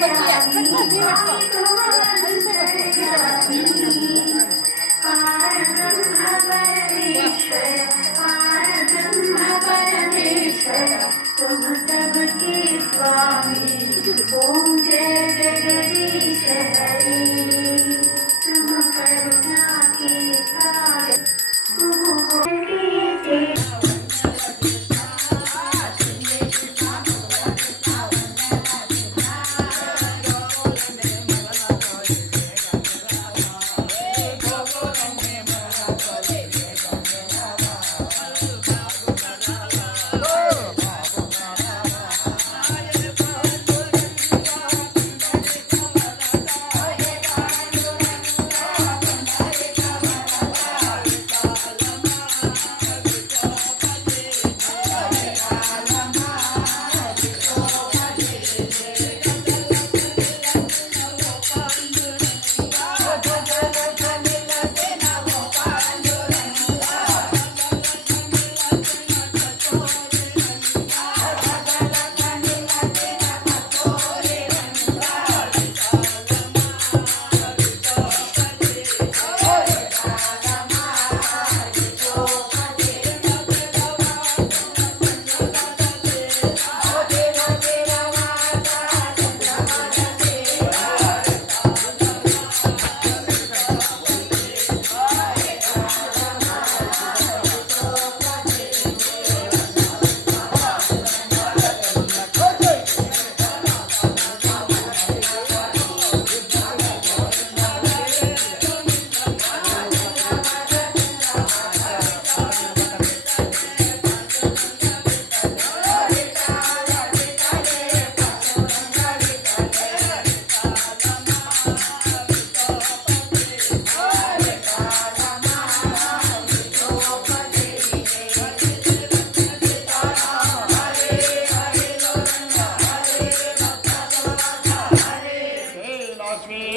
Baju anak.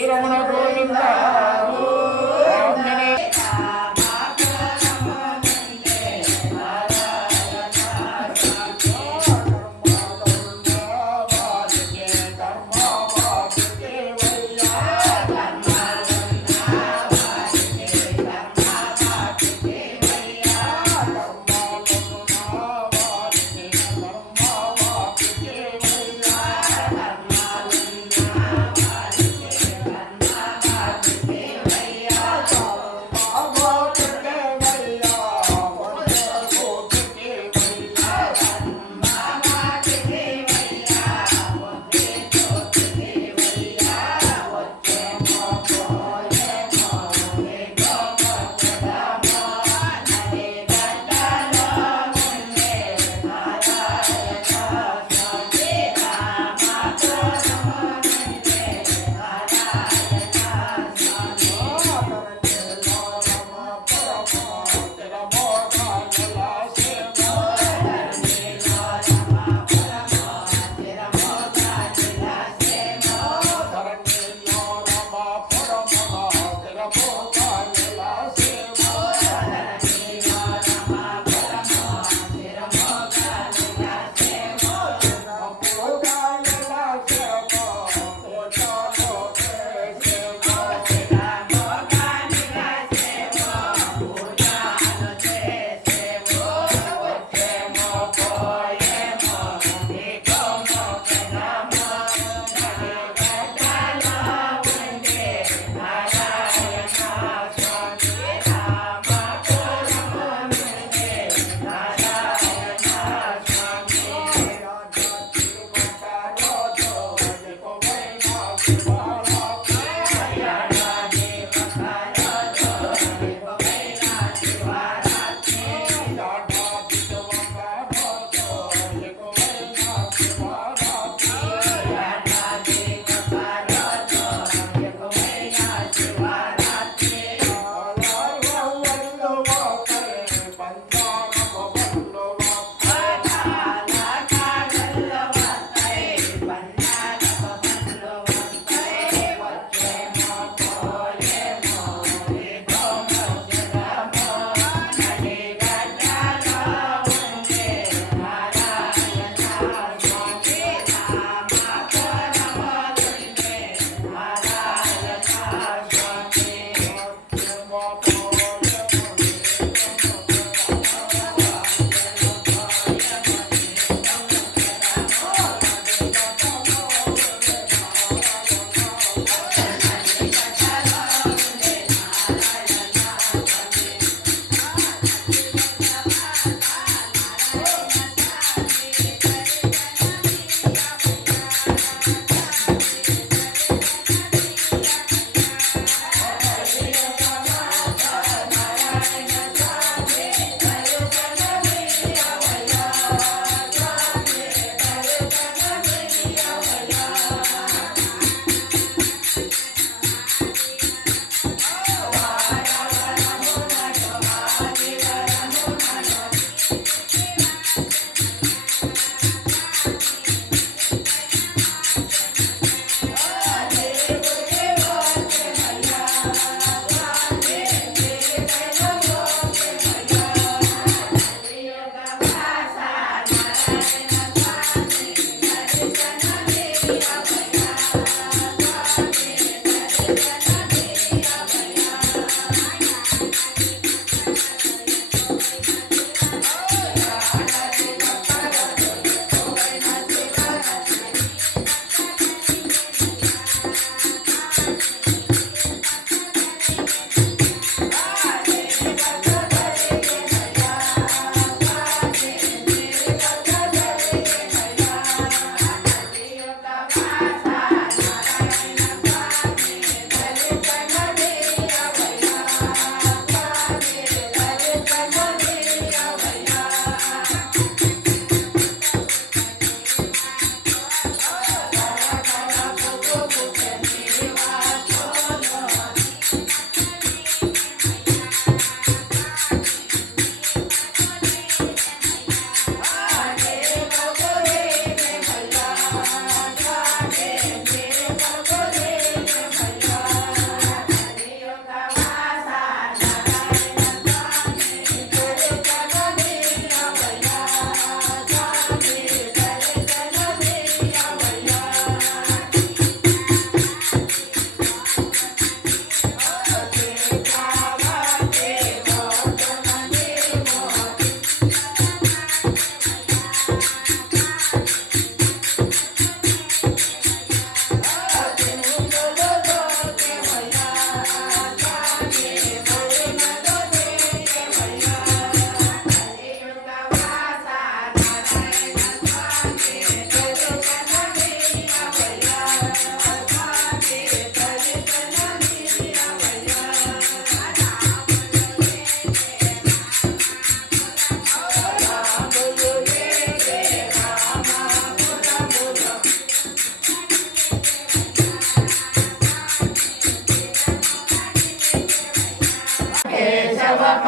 Ramna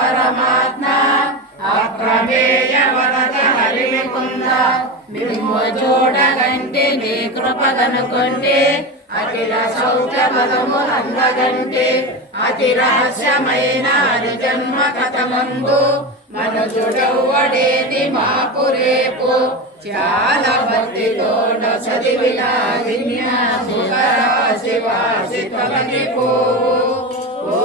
Keshava పరమాత్మ అప్రమేయ వరద హరికుంద మిమ్ము చూడగంటే నీ కృప కనుకొంటే అఖిల సౌఖ్య పదములందగంటే అతి రహస్యమైన హరి జన్మ కథమందు మనుజుడవ్వడేది మాకు రేపు చాలా భక్తితో చదివిన విన్యాసి శివాసి తొలగిపో ఓ